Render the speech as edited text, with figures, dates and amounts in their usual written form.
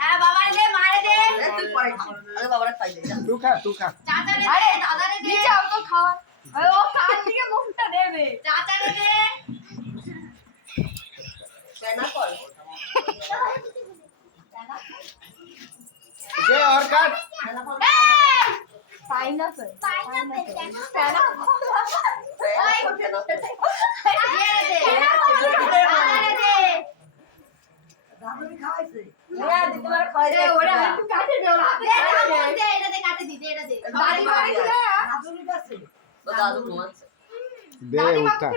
হ্যাঁ বাবা দে মারে দে আরে বাবারা খাই দে तू खा চাচা রে আরে দাদা রে দে নিচে তো খাওয়া আরে ও কান দিকে মুখটা দেবে চাচা রে দে কেনা কর ये और काट পাইনাপল পাইনাপল কেনা দে দে দাদা রে দে দাদুরি খাইছে মেয়া দি তোমার খাই দে ওরা একটু কাটে দে ওরা দে এটা দে কাটে দি দে এটা দে দাদি বাড়ি ছিল দাদুরি কাছে দাদু ঘুমাচ্ছে दे उठा